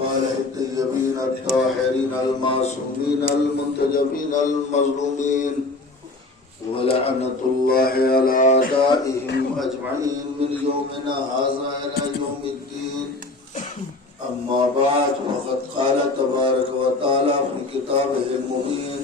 والطيبين الطاهرين المعصومين المنتجبين المظلومين ولعنة الله على أعدائهم أجمعين من يومنا هذا إلى يوم الدين أما بعد فقد قال تبارك وتعالى في كتابه المبين